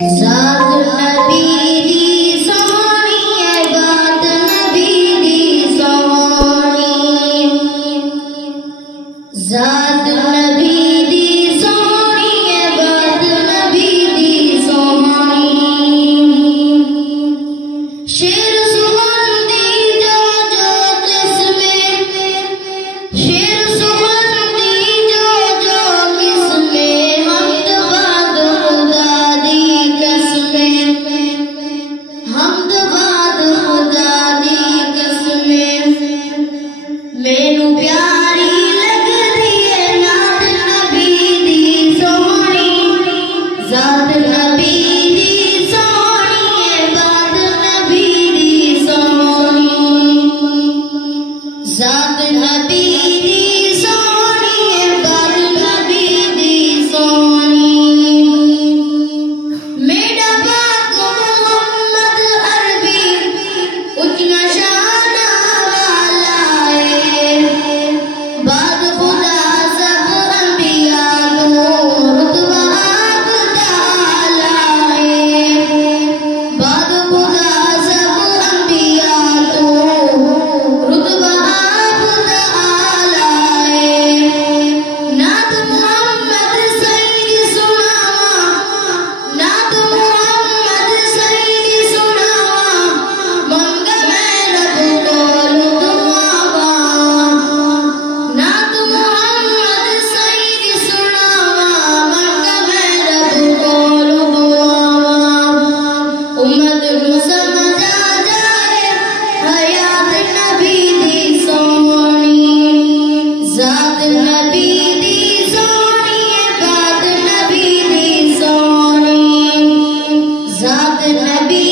ज़ात नबी दी सोहनी है, बात नबी दी सोहनी। ज़ात नबी दी सोहनी है, बात नबी दी सोहनी। शेर सुगंधी जो जो किस्में, शेर सुगंधी जो जो किस्में, हमद बाद खुदा दी कसमें, हमद बाद खुदा दी कसमें। मैनू प्यारी लगदी है नात नबी दी सोहनी। ज़ात नबी दी सोहनी है, बात नबी दी सोहनी। ज़ात नबी दी सोहनी है, बात नबी दी सोहनी। मेरा पाक मोहम्मद अरबी उच्च नशाना वाला है, बाद खुदा सब अंबिया को रुतबा ताला है। बाद खुदा सब अंबिया को रुतबा ताला है। नात मोहम्मद सईद सुनावा, नात मोहम्मद सईद सुनावा, मंगा मैं रब कोल दुआवा। नात मोहम्मद सईद सुनावा, मंगा मैं रब कोल दुआवा। उम्मत को समझ आ जाए हयात नबी दी सोहनी। ज़ात नबी दी सोहनी है, बात नबी दी सोहनी। ज़ात नबी